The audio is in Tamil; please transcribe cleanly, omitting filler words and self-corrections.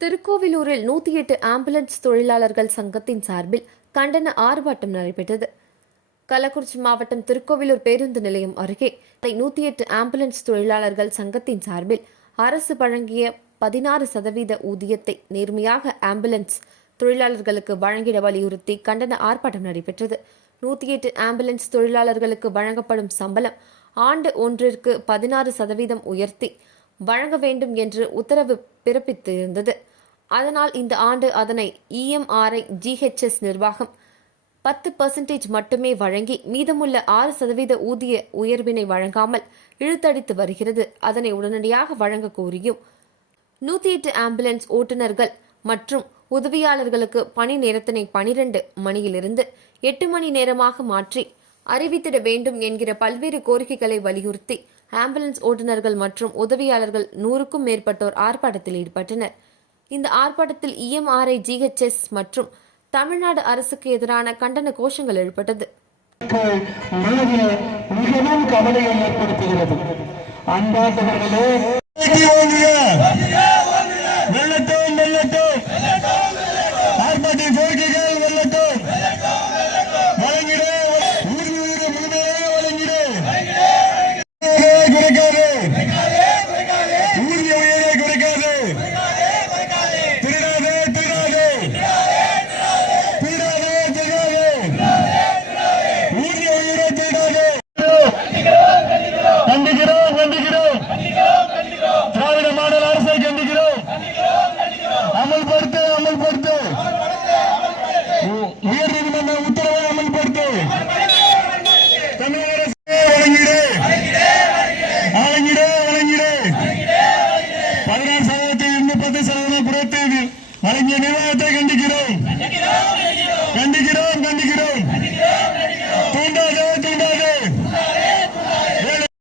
திருக்கோவிலூரில் 108 ஆம்புலன்ஸ் தொழிலாளர்கள் சங்கத்தின் சார்பில் கண்டன ஆர்ப்பாட்டம் நடைபெற்றது. கள்ளக்குறிச்சி மாவட்டம் திருக்கோவிலூர் பேருந்து நிலையம் அருகே 108 ஆம்புலன்ஸ் தொழிலாளர்கள் சங்கத்தின் சார்பில் அரசு வழங்கிய 16% ஊதியத்தை நேர்மையாக ஆம்புலன்ஸ் தொழிலாளர்களுக்கு வழங்கிட வலியுறுத்தி கண்டன ஆர்ப்பாட்டம் நடைபெற்றது. 108 ஆம்புலன்ஸ் தொழிலாளர்களுக்கு வழங்கப்படும் சம்பளம் ஆண்டு ஒன்றிற்கு 16% உயர்த்தி வழங்க வேண்டும் என்று உத்தரவு பிறப்பித்திருந்தது. அதனால் இந்த ஆண்டு அதனை EMRI GHS நிர்வாகம் 10% மட்டுமே வழங்கி மீதமுள்ள 6% ஊதிய உயர்வினை வழங்காமல் இழுத்தடித்து வருகிறது. அதனை உடனடியாக வழங்க கோரியும் 108 ஆம்புலன்ஸ் ஓட்டுநர்கள் மற்றும் உதவியாளர்களுக்கு பணி நேரத்தினை 12 மணியிலிருந்து 8 மணி நேரமாக மாற்றி அறிவித்திட வேண்டும் என்கிற பல்வேறு கோரிக்கைகளை வலியுறுத்தி ஆம்புலன்ஸ் ஓட்டுநர்கள் மற்றும் உதவியாளர்கள் 100க்கும் மேற்பட்டோர் ஆர்ப்பாட்டத்தில் ஈடுபட்டனர். இந்த ஆர்ப்பாட்டத்தில் EMRI GHS மற்றும் தமிழ்நாடு அரசுக்கு எதிரான கண்டன கோஷங்கள் எழுப்பட்டது. மிகவும் கவலையை ஏற்படுத்துகிறது. அன்பார்ந்தவர்களே, வெள்ளட்டும் வெள்ளட்டும் ஆர்ப்பாட்ட கோரிக்கைகள் வெள்ளட்டும் வழங்கிட உயர்நீதிமன்ற உத்தரவை அமல்படுத்து. தமிழக அரசு வழங்கிடு 16% 10% குறைத்து வழங்கிய நிர்வாகத்தை கண்டிக்கிறோம்.